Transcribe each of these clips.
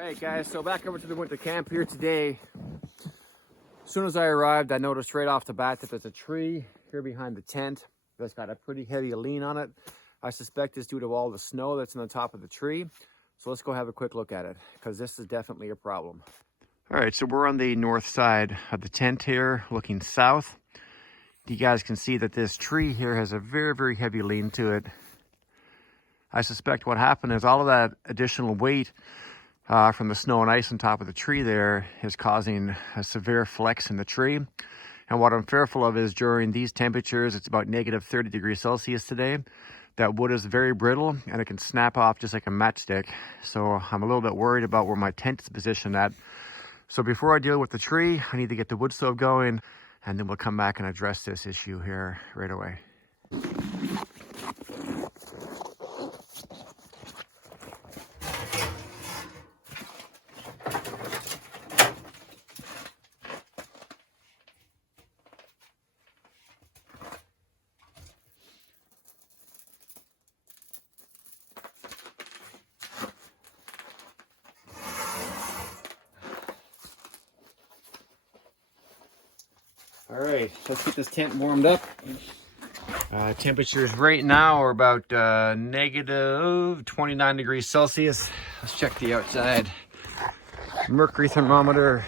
Alright guys, so back over to the winter camp here today. As soon as I arrived, I noticed right off the bat that there's a tree here behind the tent that's got a pretty heavy lean on it. I suspect it's due to all the snow that's on the top of the tree. So let's go have a quick look at it, because this is definitely a problem. Alright, so we're on the north side of the tent here, looking south. You guys can see that this tree here has a very, very heavy lean to it. I suspect what happened is all of that additional weight from the snow and ice on top of the tree there is causing a severe flex in the tree. And what I'm fearful of is during these temperatures, it's about negative 30 degrees Celsius today, that wood is very brittle and it can snap off just like a matchstick. So I'm a little bit worried about where my tent is positioned at. So before I deal with the tree, I need to get the wood stove going, and then we'll come back and address this issue here right away. All right, let's get this tent warmed up. Temperatures right now are about negative 29 degrees Celsius. Let's check the outside mercury thermometer.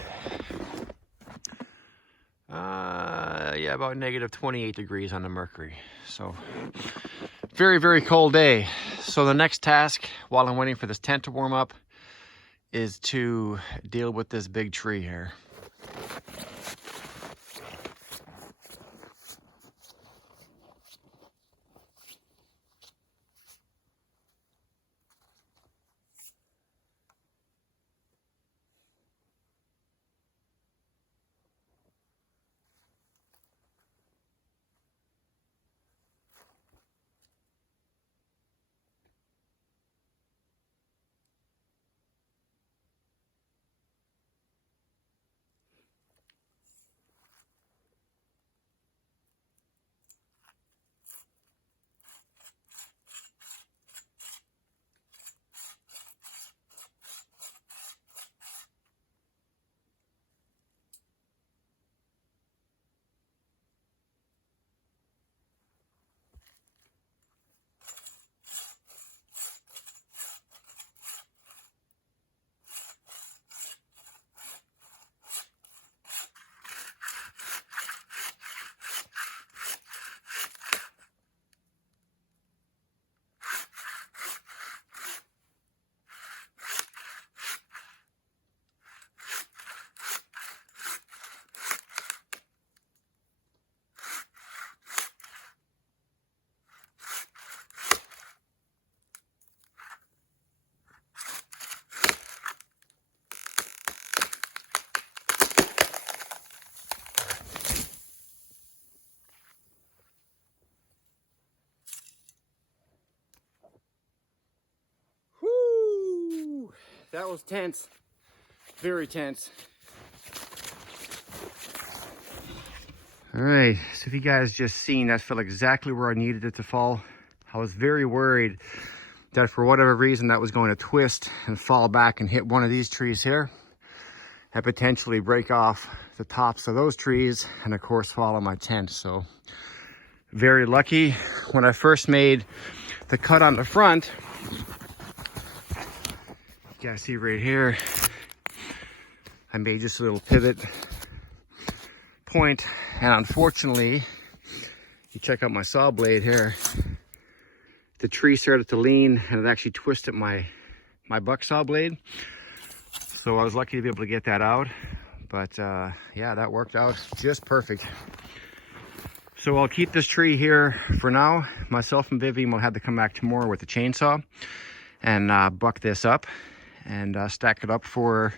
Yeah, about negative 28 degrees on the mercury. So very, very cold day. So the next task while I'm waiting for this tent to warm up is to deal with this big tree here. That was tense, very tense. All right, so if you guys just seen, that fell exactly where I needed it to fall. I was very worried that for whatever reason that was going to twist and fall back and hit one of these trees here and potentially break off the tops of those trees and of course fall on my tent. So very lucky. When I first made the cut on the front, you guys see right here, I made just a little pivot point, and unfortunately, you check out my saw blade here, the tree started to lean and it actually twisted my buck saw blade. So I was lucky to be able to get that out, but yeah, that worked out just perfect. So I'll keep this tree here for now. Myself and Vivian will have to come back tomorrow with the chainsaw and buck this up and stack it up for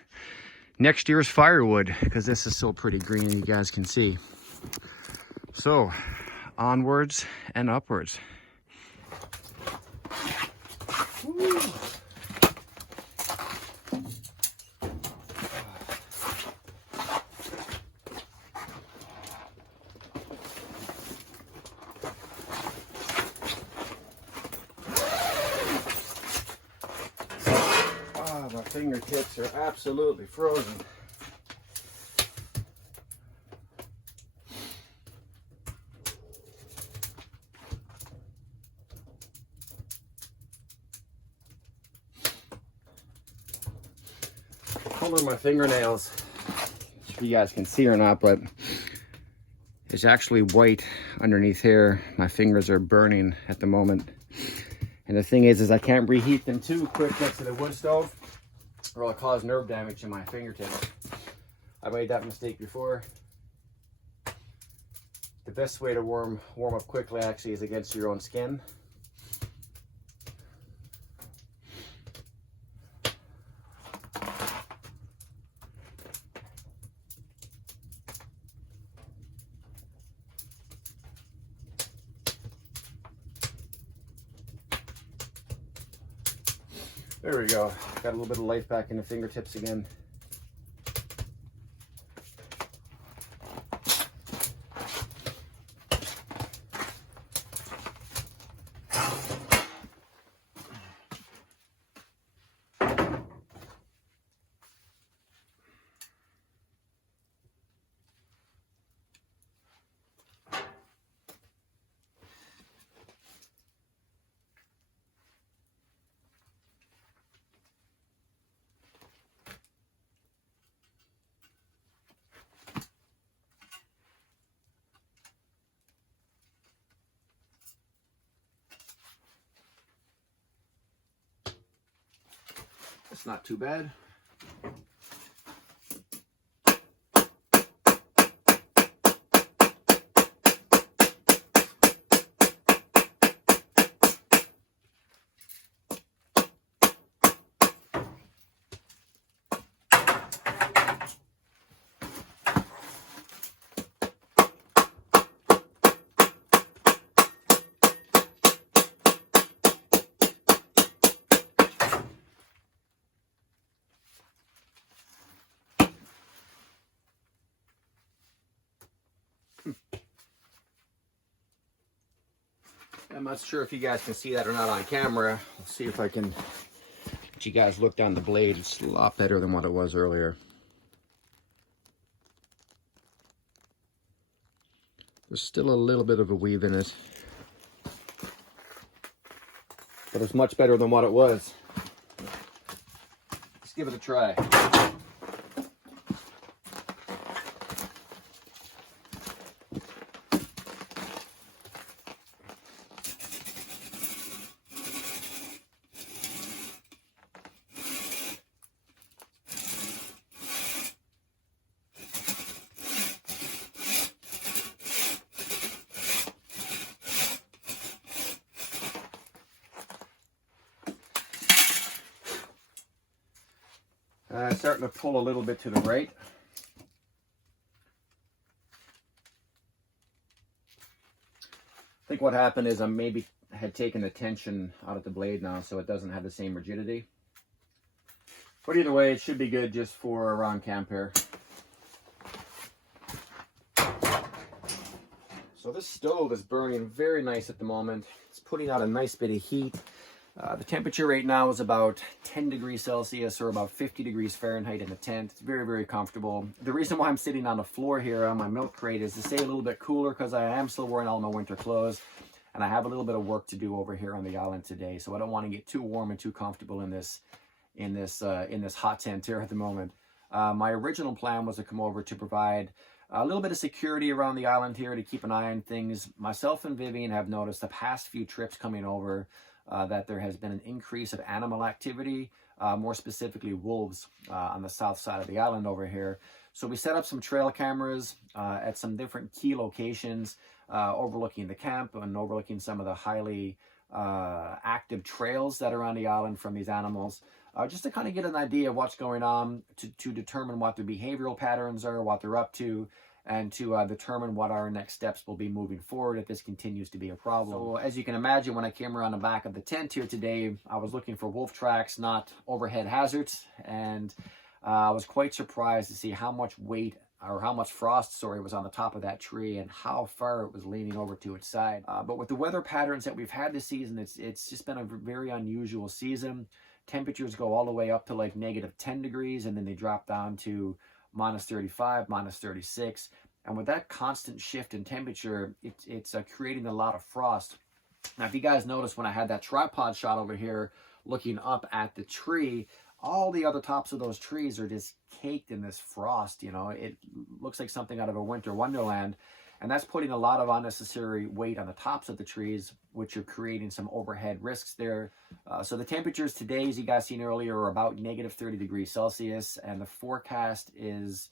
next year's firewood, because this is still pretty green, you guys can see. So onwards and upwards. Woo. fingertips are absolutely frozen. Color of my fingernails, if you guys can see or not, but it's actually white underneath here. My fingers are burning at the moment. And the thing is I can't reheat them too quick next to the wood stove, or I'll cause nerve damage in my fingertips. I made that mistake before. The best way to warm up quickly actually is against your own skin. There we go. Got a little bit of life back in the fingertips again. It's not too bad. I'm not sure if you guys can see that or not on camera. Let's see if I can let you guys look down the blade. It's a lot better than what it was earlier. There's still a little bit of a weave in it, but it's much better than what it was. Let's give it a try. Starting to pull a little bit to the right. I think what happened is I maybe had taken the tension out of the blade now, so it doesn't have the same rigidity. But either way, it should be good just for around camp here. So this stove is burning very nice at the moment. It's putting out a nice bit of heat. The temperature right now is about 10 degrees Celsius or about 50 degrees Fahrenheit in the tent. It's very, very comfortable. The reason why I'm sitting on the floor here on my milk crate is to stay a little bit cooler because I am still wearing all my winter clothes and I have a little bit of work to do over here on the island today. So I don't want to get too warm and too comfortable in this hot tent here at the moment. My original plan was to come over to provide a little bit of security around the island here to keep an eye on things. Myself and Vivian have noticed the past few trips coming over that there has been an increase of animal activity, more specifically wolves on the south side of the island over here. So we set up some trail cameras at some different key locations overlooking the camp and overlooking some of the highly active trails that are on the island from these animals, just to kind of get an idea of what's going on, to determine what their behavioral patterns are, what they're up to, and to determine what our next steps will be moving forward if this continues to be a problem. So as you can imagine, when I came around the back of the tent here today, I was looking for wolf tracks, not overhead hazards, and I was quite surprised to see how much weight or how much frost, was on the top of that tree and how far it was leaning over to its side. But with the weather patterns that we've had this season, it's just been a very unusual season. temperatures go all the way up to like -10 degrees, and then they drop down to -35, -36. And with that constant shift in temperature, it's creating a lot of frost. Now, if you guys notice, when I had that tripod shot over here looking up at the tree, all the other tops of those trees are just caked in this frost. You know, it looks like something out of a winter wonderland. And that's putting a lot of unnecessary weight on the tops of the trees, which are creating some overhead risks there. So the temperatures today, as you guys seen earlier, are about -30 degrees Celsius. And the forecast is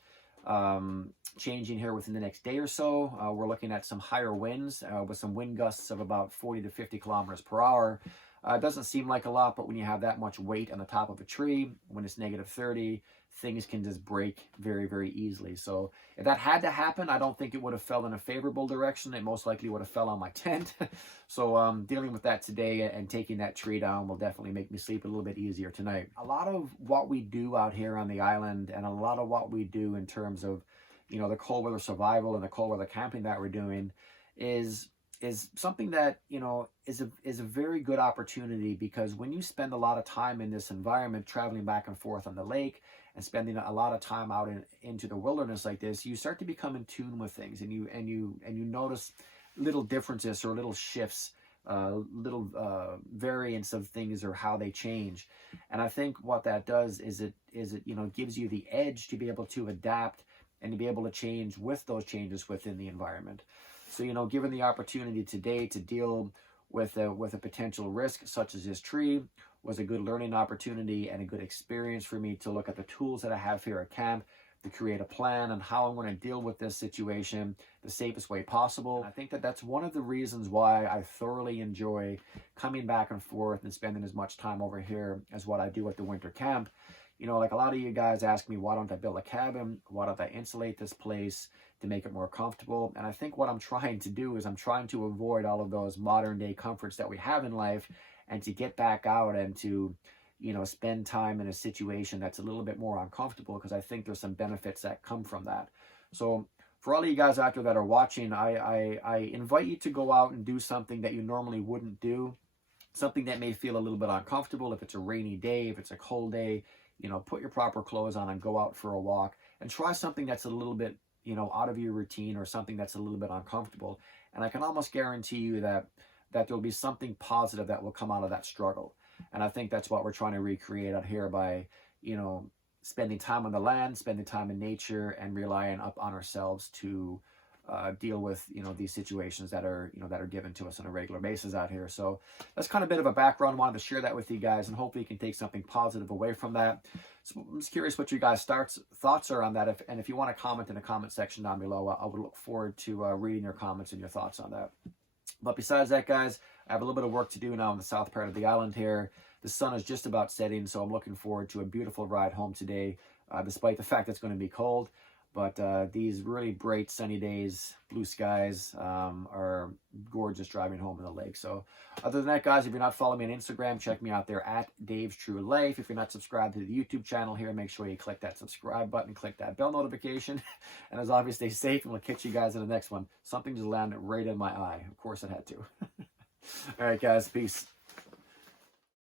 changing here within the next day or so. We're looking at some higher winds with some wind gusts of about 40 to 50 kilometers per hour. It doesn't seem like a lot, but when you have that much weight on the top of a tree, when it's -30, things can just break very, very easily. So if that had to happen, I don't think it would have fell in a favorable direction. It most likely would have fell on my tent. So dealing with that today and taking that tree down will definitely make me sleep a little bit easier tonight. A lot of what we do out here on the island, and a lot of what we do in terms of, you know, the cold weather survival and the cold weather camping that we're doing is something that, you know, is a very good opportunity, because when you spend a lot of time in this environment, traveling back and forth on the lake and spending a lot of time out into the wilderness like this, you start to become in tune with things, and you notice little differences or little shifts, little variants of things, or how they change. And I think what that does is it you know, gives you the edge to be able to adapt and to be able to change with those changes within the environment. So, you know, given the opportunity today to deal with a potential risk such as this tree was a good learning opportunity and a good experience for me to look at the tools that I have here at camp to create a plan on how I'm going to deal with this situation the safest way possible. And I think that that's one of the reasons why I thoroughly enjoy coming back and forth and spending as much time over here as what I do at the winter camp. You know, like a lot of you guys ask me, why don't I build a cabin? Why don't I insulate this place to make it more comfortable? And I think what I'm trying to do is I'm trying to avoid all of those modern day comforts that we have in life, and to get back out and to, you know, spend time in a situation that's a little bit more uncomfortable, because I think there's some benefits that come from that. So for all of you guys out there that are watching, I invite you to go out and do something that you normally wouldn't do, something that may feel a little bit uncomfortable. If it's a rainy day, if it's a cold day, you know, put your proper clothes on and go out for a walk and try something that's a little bit, you know, out of your routine, or something that's a little bit uncomfortable. And I can almost guarantee you that there'll be something positive that will come out of that struggle. And I think that's what we're trying to recreate out here by, you know, spending time on the land, spending time in nature, and relying up on ourselves to deal with, you know, these situations that are, you know, that are given to us on a regular basis out here. So that's kind of a bit of a background. Wanted to share that with you guys, and hopefully you can take something positive away from that. So I'm just curious what you guys' thoughts are on that. And if you want to comment in the comment section down below, I would look forward to reading your comments and your thoughts on that. But besides that, guys, I have a little bit of work to do now in the south part of the island here. The sun is just about setting, so I'm looking forward to a beautiful ride home today, despite the fact it's going to be cold. But these really bright sunny days, blue skies, are gorgeous driving home in the lake. So other than that, guys, if you're not following me on Instagram, check me out there at Dave's True Life. If you're not subscribed to the YouTube channel here, make sure you click that subscribe button, click that bell notification. And as always, stay safe, and we'll catch you guys in the next one. Something just landed right in my eye. Of course it had to. All right, guys, peace.